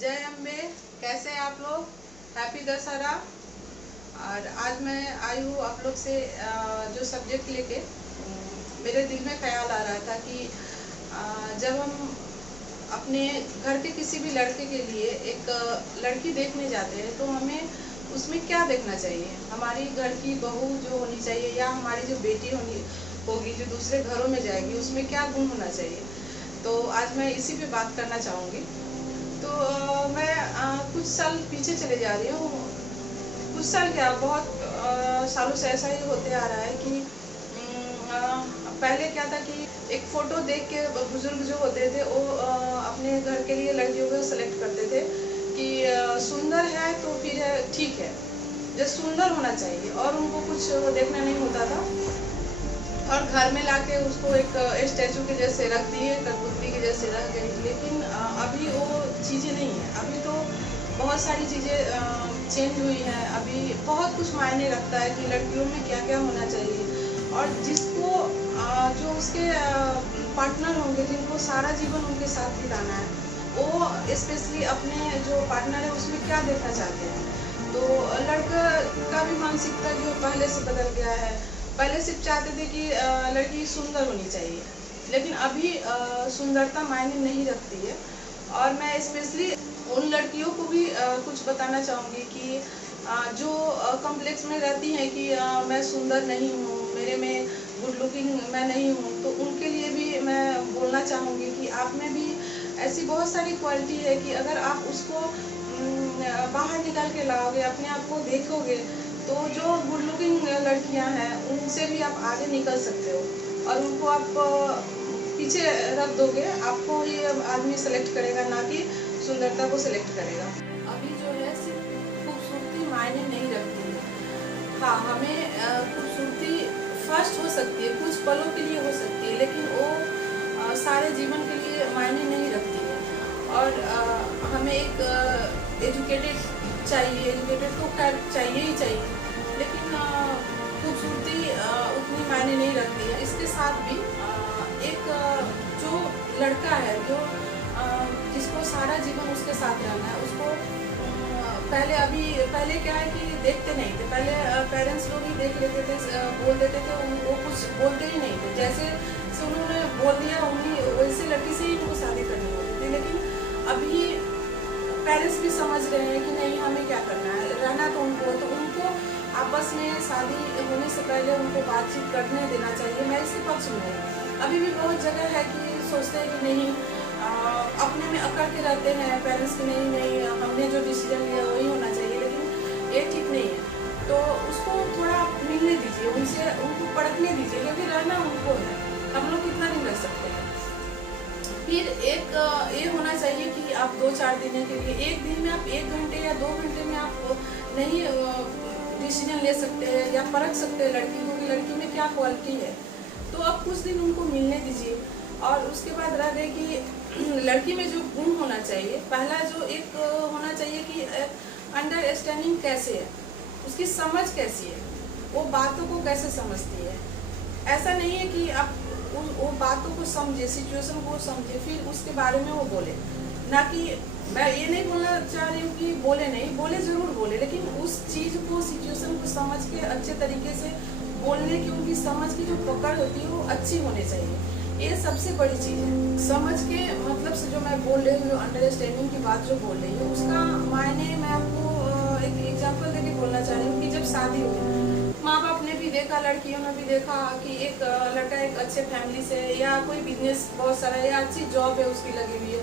जय अम्बे। कैसे हैं आप लोग? हैप्पी दशहरा। और आज मैं आई हूँ आप लोग से जो सब्जेक्ट लेके मेरे दिल में ख्याल आ रहा था कि जब हम अपने घर के किसी भी लड़के के लिए एक लड़की देखने जाते हैं तो हमें उसमें क्या देखना चाहिए। हमारी घर की बहू जो होनी चाहिए या हमारी जो बेटी होगी जो दूसरे घरों में जाएगी उसमें क्या गुण होना चाहिए। तो आज मैं इसी पे बात करना चाहूँगी। तो मैं कुछ साल पीछे चले जा रही हूँ। कुछ साल क्या, बहुत सालों से ऐसा ही होते आ रहा है कि पहले क्या था कि एक फ़ोटो देख के बुजुर्ग जो होते थे वो अपने घर के लिए लड़कियों को सेलेक्ट करते थे कि सुंदर है तो फिर ठीक है, जो सुंदर होना चाहिए, और उनको कुछ देखना नहीं होता था। और घर में लाके उसको एक स्टैचू के जैसे रख दिए, कठपुतली के जैसे रख गई। लेकिन अभी वो चीज़ें नहीं है। अभी तो बहुत सारी चीज़ें चेंज हुई हैं। अभी बहुत कुछ मायने रखता है कि लड़कियों में क्या क्या होना चाहिए, और जिसको जो उसके पार्टनर होंगे, जिनको सारा जीवन उनके साथ बिताना है, वो स्पेशली अपने जो पार्टनर है उसमें क्या देखना चाहते हैं। तो लड़का का भी मानसिकता जो पहले से बदल गया है। पहले सिर्फ चाहते थे कि लड़की सुंदर होनी चाहिए, लेकिन अभी सुंदरता मायने नहीं रखती है। और मैं स्पेशली उन लड़कियों को भी कुछ बताना चाहूँगी कि जो कॉम्प्लेक्स में रहती हैं कि मैं सुंदर नहीं हूँ, मेरे में गुड लुकिंग मैं नहीं हूँ, तो उनके लिए भी मैं बोलना चाहूँगी कि आप में भी ऐसी बहुत सारी क्वालिटी है कि अगर आप उसको बाहर निकाल के लाओगे, अपने आप को देखोगे, तो जो गुड लुकिंग लड़कियां हैं उनसे भी आप आगे निकल सकते हो, और उनको आप पीछे रख दोगे, आपको ही आदमी सेलेक्ट करेगा, ना कि सुंदरता को सेलेक्ट करेगा। अभी जो है सिर्फ खूबसूरती मायने नहीं रखती है। हाँ, हमें खूबसूरती फर्स्ट हो सकती है, कुछ पलों के लिए हो सकती है, लेकिन वो सारे जीवन के लिए मायने नहीं रखती है। और हमें एक एजुकेटेड चाहिए, एजुकेटेड तो खैर चाहिए ही चाहिए, लेकिन खूबसूरती उतनी मायने नहीं रखती है। इसके साथ भी एक जो लड़का है, जो जिसको सारा जीवन उसके साथ रहना है, उसको पहले क्या है कि देखते नहीं थे। पहले पेरेंट्स लोग ही देख लेते थे, बोल देते थे, वो कुछ बोलते ही नहीं थे। जैसे उन्होंने बोल दिया, वैसे लड़की से ही उनको शादी करनी होती थी। लेकिन अभी पेरेंट्स भी समझ रहे हैं कि नहीं, हमें क्या करना है, रहना तो उनको आपस में शादी होने से पहले उनको बातचीत करने देना चाहिए। मैं इसी पक्ष में हूँ। अभी भी बहुत जगह है कि सोचते हैं कि नहीं, अपने में अकड़ के रहते हैं पेरेंट्स की, नहीं हमने जो डिसीजन लिया वही होना चाहिए, लेकिन ये ठीक नहीं है। तो उसको थोड़ा मिलने दीजिए, उनको परखने दीजिए, क्योंकि रहना उनको है, हम लोग कितना दिन रह सकते हैं। फिर एक ये होना चाहिए कि आप 2-4 दिन के लिए, एक दिन में आप 1 घंटे या 2 घंटे में आप नहीं डिसीजन ले सकते हैं या परख सकते हैं लड़की को कि लड़की में क्या क्वालिटी है। तो आप कुछ दिन उनको मिलने दीजिए। और उसके बाद रह गए कि लड़की में जो गुण होना चाहिए, पहला जो एक होना चाहिए कि अंडरस्टैंडिंग कैसे है, उसकी समझ कैसी है, वो बातों को कैसे समझती है। ऐसा नहीं है कि आप वो बातों को समझे, सिचुएशन को समझे, फिर उसके बारे में वो बोले। ना कि मैं ये नहीं बोलना चाह रही हूँ कि बोले नहीं, बोले ज़रूर बोले, लेकिन उस चीज़ को, सिचुएशन को समझ के अच्छे तरीके से बोलने की उनकी समझ की जो पकड़ होती है वो अच्छी होनी चाहिए। ये सबसे बड़ी चीज़ है। समझ के मतलब से जो मैं बोल रही हूँ, अंडरस्टैंडिंग की बात जो बोल रही हूँ, उसका मायने मैं आपको एक एग्जाम्पल देके बोलना चाह रही हूँ कि जब शादी हुई, माँ बाप ने भी देखा, लड़कियों ने भी देखा कि एक लड़का एक अच्छे फैमिली से, या कोई बिजनेस बहुत सारा या अच्छी जॉब है उसकी लगी हुई है,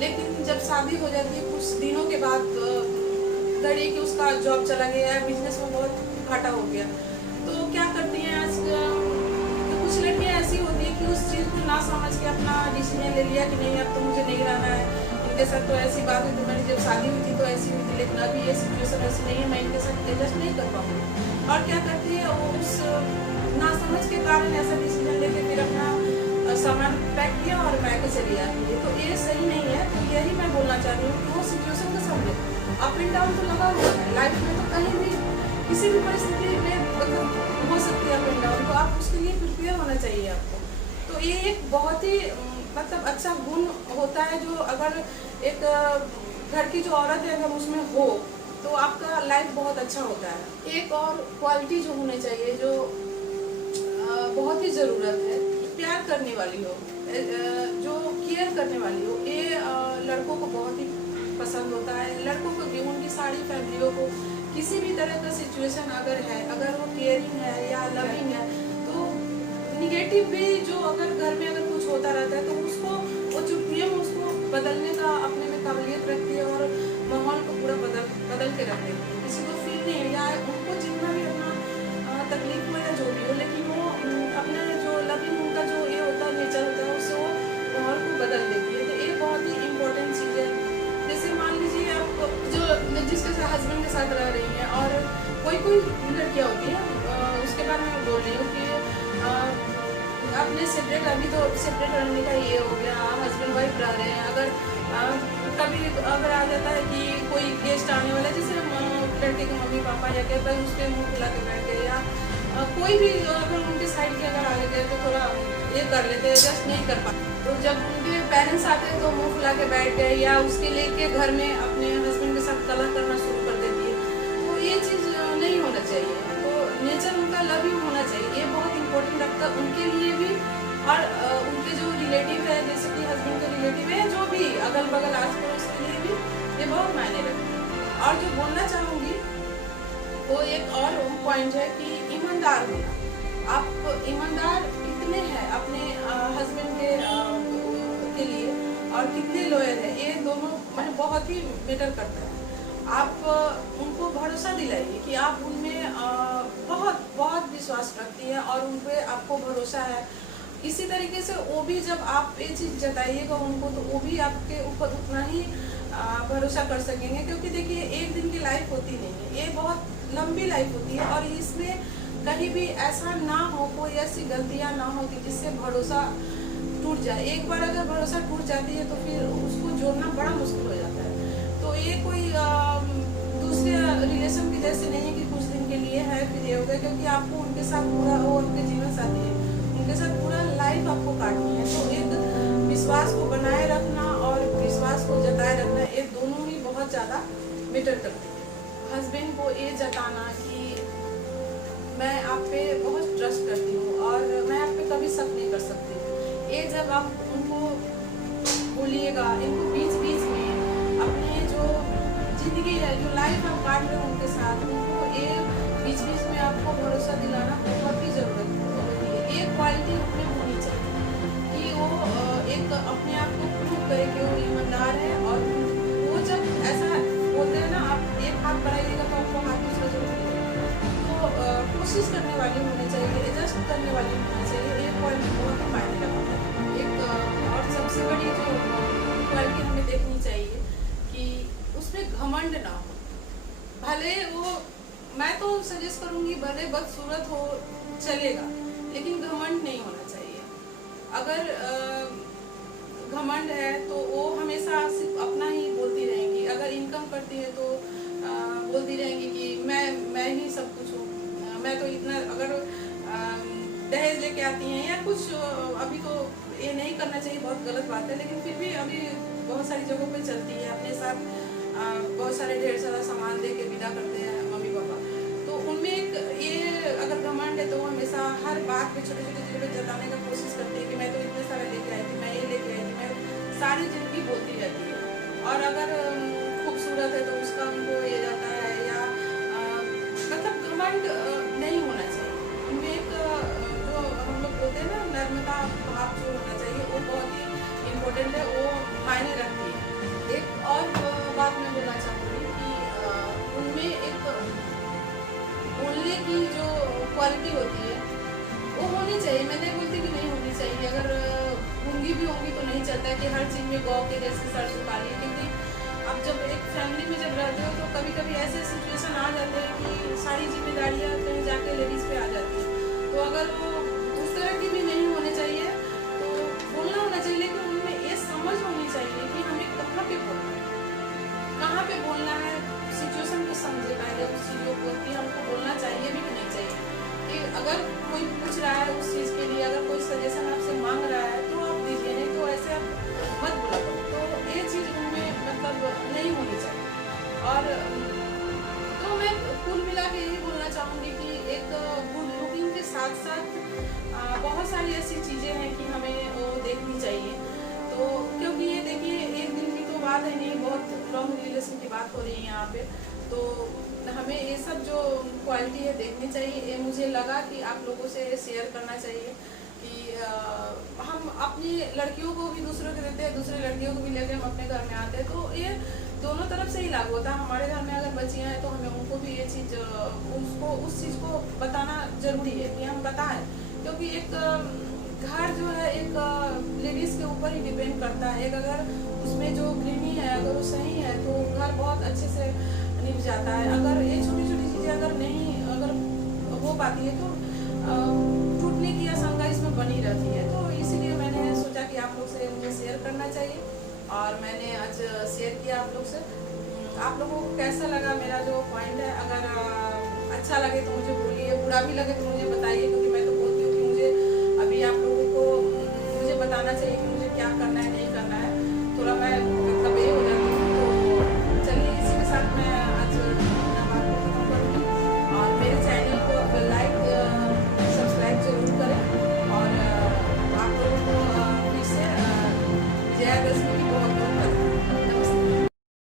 लेकिन जब शादी हो जाती है कुछ दिनों के बाद घड़ी कि उसका जॉब चला गया या बिजनेस में बहुत घाटा हो गया, तो क्या करती हैं आज, तो कुछ लड़कियाँ ऐसी होती है कि उस चीज़ को ना समझ के अपना डिसीजन ले लिया कि नहीं, अब तो मुझे नहीं रहना है इनके साथ। तो ऐसी बात हुई, तो मैंने जब शादी हुई थी तो ऐसी हुई थी, लेकिन अभी ये सिचुएशन ऐसी नहीं है, मैं इनके साथ एडजस्ट नहीं कर पाऊँगी। और क्या करती है वो, उस नासमझ के कारण ऐसा डिसीजन लेके फिर अपना सामान पैक किया और मैके चली आती है। तो ये सही नहीं है। तो यही मैं बोलना चाह रही हूँ कि वो सिचुएशन को समझे। अप एंड डाउन तो लगा हुआ है लाइफ में, तो कहीं भी किसी भी परिस्थिति में मतलब हो सकती है अप एंड डाउन, तो आप उसके लिए प्रिपेयर होना चाहिए आपको। तो ये एक बहुत ही मतलब अच्छा गुण होता है, जो अगर एक घर की जो औरत है अगर उसमें हो तो आपका लाइफ बहुत अच्छा होता है। एक और क्वालिटी जो होनी चाहिए, जो बहुत ही ज़रूरत है, प्यार करने वाली हो, जो केयर करने वाली हो। ये लड़कों को बहुत ही पसंद होता है। लड़कों को भी, उनकी सारी फैमिलियों को किसी भी तरह का सिचुएशन अगर है, अगर वो केयरिंग है या लविंग है, तो निगेटिव भी जो अगर घर में अगर कुछ होता रहता है तो उसको वो चुटकियों में उसको बदलने का अपने में काबिलियत रखती है और माहौल को पूरा बदल के रख देती है। किसी को फील नहीं या उनको जितना भी अपना तकलीफ हो या जो भी हो, लेकिन वो अपने जो लविंग उनका जो ये होता है, नेचर होता है, उससे वो माहौल को बदल देती है। तो ये बहुत ही इम्पोर्टेंट चीज़ है। जैसे मान लीजिए आप जो जिसके साथ हस्बैंड के साथ रह रही हैं और कोई लड़कियाँ होती हैं, उसके बारे में बोल रही हूँ कि अपने सेपरेट, अभी तो सेपरेट रहने का ये हो गया, हस्बैंड वाइफ रह रहे हैं, अगर कभी अगर आ जाता है कि कोई गेस्ट आने वाला है, जैसे लड़के के मम्मी पापा या क्या, भाई उसके मुँह फुला के बैठ गए, या कोई भी अगर उनके साइड के अगर आगे गए तो थोड़ा ये कर लेते हैं, एडजस्ट नहीं कर पाते। तो जब उनके पेरेंट्स आते हैं तो मुँह फुला के बैठ गए, या उसके लेके घर में अपने हस्बैंड के साथ कलह करना शुरू कर देती है। तो ये चीज़ नहीं होना चाहिए। तो नेचर उनका लविंग होना चाहिए, ये बहुत इम्पोर्टेंट रखता है उनके लिए भी, और उनके जो रिलेटिव है, जैसे कि हस्बैंड के रिलेटिव है, जो भी अगल बगल आस पड़ोस के लिए भी ये बहुत मायने रखते हैं। और जो बोलना चाहूँगी वो एक और पॉइंट है कि ईमानदार होना। आप ईमानदार कितने हैं अपने हस्बैंड के लिए और कितने लॉयल है, ये दोनों मैंने बहुत ही मैटर करता है। आप उनको भरोसा दिलाइए कि आप उनमें बहुत बहुत विश्वास रखती हैं और उन पर आपको भरोसा है। इसी तरीके से वो भी जब आप ये चीज़ जताइएगा उनको, तो वो भी आपके ऊपर उतना ही भरोसा कर सकेंगे। क्योंकि देखिए, एक दिन की लाइफ होती नहीं है, ये बहुत लंबी लाइफ होती है, और इसमें कहीं भी ऐसा ना हो, कोई ऐसी गलतियाँ ना हो कि जिससे भरोसा टूट जाए। एक बार अगर भरोसा टूट जाती है तो फिर उसको जोड़ना बड़ा मुश्किल हो जाता है। तो ये कोई दूसरे रिलेशन के जैसे नहीं है कि कुछ दिन के लिए है फिर ये हो गया, क्योंकि आपको उनके साथ पूरा, वो उनके जीवन साथी है, उनके साथ पूरा लाइफ आपको काटनी है। तो एक विश्वास को बनाए रखना और विश्वास को जताए रखना, ये दोनों ही बहुत ज़्यादा मैटर करते हैं। हस्बैंड को ये जताना कि मैं आप पे बहुत ट्रस्ट करती हूँ और मैं आप पे कभी शक नहीं कर सकती, ये जब आप उनको बोलिएगा, इनको बीच बीच में अपने जो ज़िंदगी है, जो लाइफ आप काट रहे हो उनके साथ, उनको ये बीच बीच में आपको भरोसा दिलाना बहुत ही ज़रूरत होती है। ये क्वालिटी उसमें होनी चाहिए कि वो एक अपने आप को प्रूव करे कि वो ईमानदार है। और वो जब ऐसा बोलते हैं ना, आप एक हाथ बढ़ाइएगा तो आपको हाथ दूसरा जरूर मिलेगा। तो कोशिश करने वाली होनी चाहिए, एडजस्ट करने वाली होनी चाहिए। ये क्वालिटी बहुत ही मायने रखता है। एक और सबसे बड़ी जो क्वालिटी हमें देखनी चाहिए कि उसमें घमंड ना हो। भले वो, मैं तो सजेस्ट करूँगी, भले बदसूरत हो चलेगा, लेकिन घमंड नहीं होना चाहिए। अगर घमंड है तो वो हमेशा सिर्फ अपना ही बोलती रहेंगी। अगर इनकम करती है तो बोलती रहेंगी कि मैं ही सब कुछ हूँ, मैं तो इतना, अगर दहेज लेके आती हैं या कुछ, अभी तो ये नहीं करना चाहिए, बहुत गलत बात है, लेकिन फिर भी अभी बहुत सारी जगहों पे चलती है। अपने साथ बहुत सारे ढेर सारा सामान दे के विदा करते हैं मम्मी पापा। तो उनमें एक ये अगर घमंड है तो वो हमेशा हर बात पे छोटे छोटे चीज़ों पे जताने का कोशिश करती है कि मैं तो इतने सारे लेके आई थी, मैं ये लेके आई थी, मैं सारी जिंदगी बोलती रहती है। और अगर खूबसूरत है तो उसका उनको ये जाता है, या मतलब घमंड नहीं होना चाहिए। उनमें एक जो हम लोग बोलते हैं ना, नर्मदा भाव जो होना चाहिए, वो बहुत ही इम्पोर्टेंट है, वो मायने रखती है। एक और बात मैं बोलना चाहूँगी कि उनमें एक बोलने की जो क्वालिटी होती है वो होनी चाहिए। मैं नहीं बोलती कि नहीं होनी चाहिए, अगर गूंगी भी होंगी तो नहीं चलता है कि हर चीज़ में गौ के जैसे सर झुका लिए। क्योंकि अब जब एक फैमिली में जब रहते हो तो कभी कभी ऐसे सिचुएशन आ जाते हैं कि सारी जिम्मेदारियाँ कहीं जाके लेडीज़ पे आ जाती है। तो अगर वो उस तरह की भी नहीं होनी चाहिए, तो बोलना होना चाहिए, लेकिन उनमें ये समझ होनी चाहिए कि हमें कहाँ पे बोलना है, कहाँ पे बोलना है। सिचुएशन को समझे पहले उस चीज़ों को कि हमको बोलना चाहिए भी कि नहीं चाहिए। कि अगर कोई पूछ रहा है उस चीज़ के लिए, अगर कोई सजेशन आपसे मांग रहा है तो आप दीजिए, नहीं तो ऐसे आप मत बोला करो। तो ये चीज़ उनमें मतलब नहीं होनी और तो मैं कुल मिला के यही बोलना चाहूँगी कि एक गुड लुकिंग के साथ साथ बहुत सारी ऐसी चीज़ें हैं कि हमें वो देखनी चाहिए। तो क्योंकि ये देखिए एक दिन की तो बात है नहीं, बहुत लॉन्ग रिलेशन की बात हो रही है यहाँ पे। तो हमें ये सब जो क्वालिटी है देखनी चाहिए। ये मुझे लगा कि आप लोगों से शेयर करना चाहिए कि हम अपनी लड़कियों को भी दूसरों के देते हैं, दूसरे लड़कियों को भी लेके हम अपने घर में आते हैं। तो ये दोनों तरफ से ही लागू होता है। हमारे घर में अगर बच्चियाँ हैं तो हमें उनको भी ये चीज़ उसको उस चीज़ को बताना ज़रूरी है कि हम बताएं, क्योंकि एक घर जो है एक लेडीज़ के ऊपर ही डिपेंड करता है। एक अगर उसमें जो गृहिणी है अगर वो सही है तो घर बहुत अच्छे से निभ जाता है। अगर ये छोटी छोटी चीज़ें अगर नहीं अगर हो पाती है तो टूटने की आशंका इसमें बनी रहती है। तो इसीलिए मैंने सोचा कि आप लोग से मुझे शेयर करना चाहिए और मैंने आज शेयर किया आप लोग से। आप लोगों को कैसा लगा मेरा जो पॉइंट है? अगर अच्छा लगे तो मुझे बोलिए, बुरा भी लगे तो मुझे बताइए।